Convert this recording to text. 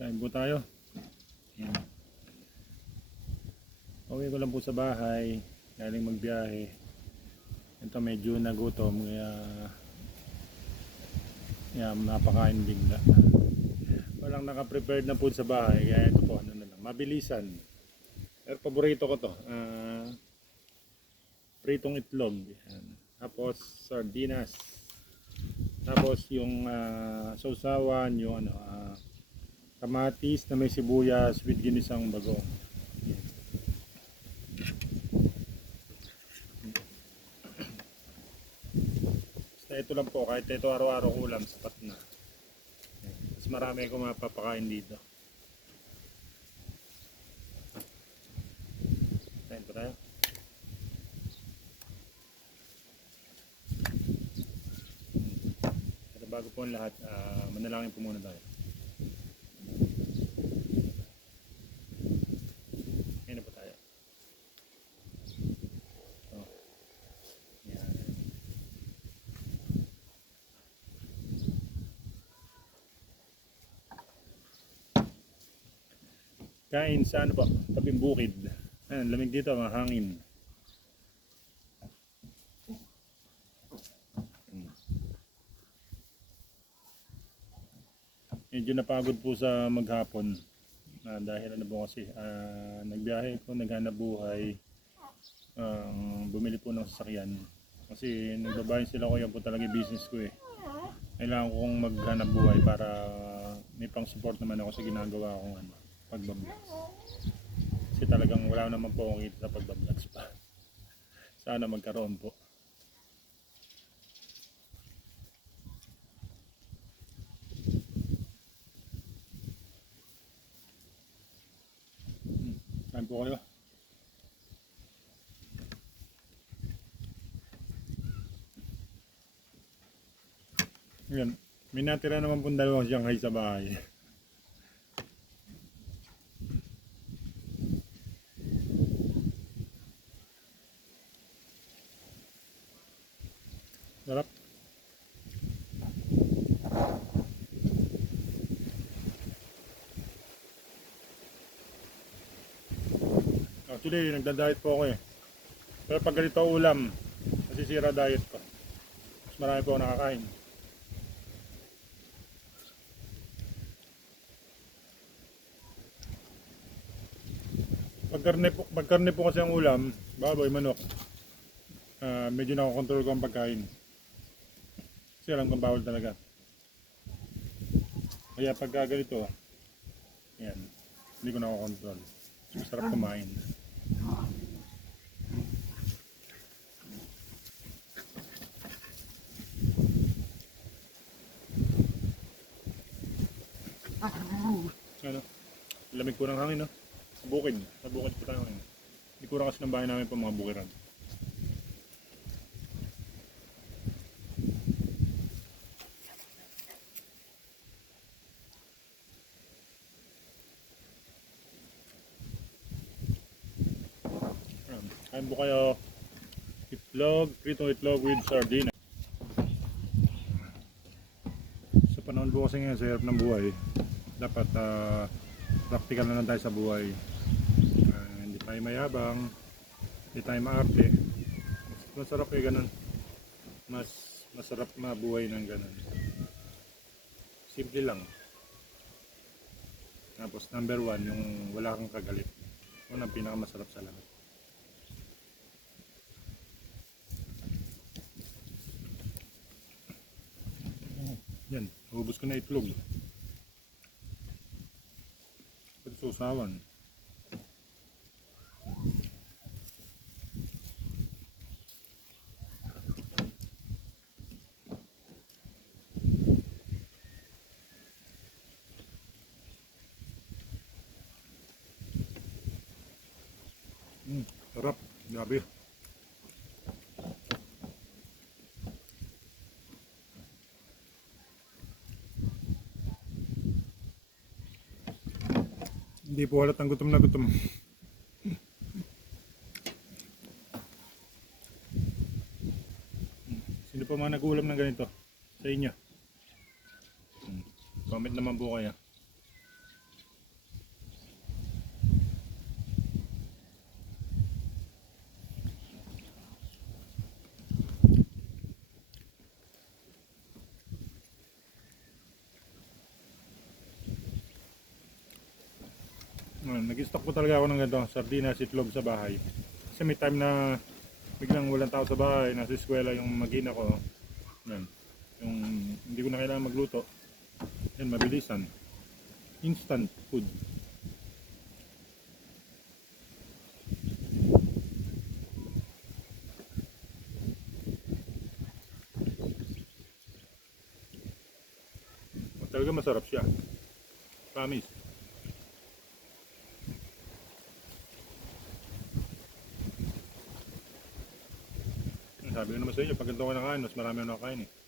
Kain po tayo. Yan. Uwi ko lang po sa bahay. Galing magbiyahe. Ito medyo nagutom. Kaya napakain bigla. Walang naka-prepared na food sa bahay. Kaya ito po, ano na lang. Mabilisan. Pero paborito ko to. Pritong itlog. Yan. Tapos sardinas. Tapos yung sausawan, yung kamatis na may sibuyas with ginisang bago. Yan. Basta ito lang po, kahit ito araw-araw ulam, sapat na. Yan. Mas marami akong mapapakain dito. Kain po tayo. Pero bago po ang lahat, manalangin po muna tayo. Kain sa ano po, tabing bukid. Ayan, lamig dito, mahangin. Medyo napagod po sa maghapon. Dahil ano po kasi, nagbiyahe ko, naghanap buhay. Bumili po ng sasakyan. Kasi nagbabayan sila ko, yan po talaga yung business ko eh. Kailangan kong maghanap buhay para may pang support naman ako sa ginagawa kong pagbablog. Kasi talagang wala naman po akong kita sa pagbablog pa. Sana magkaroon po. Kain po kayo. Yan. May natira naman pong dalawang Shanghai sa bahay. Sarap. Actually, nagda-diet po ako eh. Pero pag ganito ulam, nasisira diet ko. Mas marami po ako nakakain. Pag karne po kasi ang ulam, baboy, manok, medyo nakokontrol ko ang pagkain. Kasi alam kong bawal talaga. Kaya pag ganito, yan, hindi ko nakokontrol. Masarap kumain. Ano? Lamig po ng hangin, no? Sa bukid po tayo ngayon. Hindi ko kasi ng bahay namin po mga bukiran. Kain po kayo. Pritong itlog with sardines. Sa panahon po kasi ngayon sa hirap ng buhay, dapat practical na lang tayo sa buhay. Hindi tayo mayabang, hindi tayo maarte. Masarap eh ganun. Masarap mabuhay ng ganun. Simple lang. Tapos number one, yung wala kang kagalit. Yun ang pinakamasarap sa lahat. Yan, ubos ko na itlog. Pwede sausawan. Sarap, grabe. Hindi po halatang gutom na gutom. Sino pa mga nag-ulam ng ganito sa inyo? Comment naman po kayo. Nag-stock po talaga ako ng ganito, sardinas, itlog sa bahay. Kasi may time na biglang walang tao sa bahay, nasa eskwela yung mag-ina ko. Yan. Yung hindi ko na kailangan magluto. Yan, mabilisan. Instant food. Talaga masarap siya. Promise. Sabi ko naman sa inyo, pag ganito ko nakain, mas marami ako nakain eh.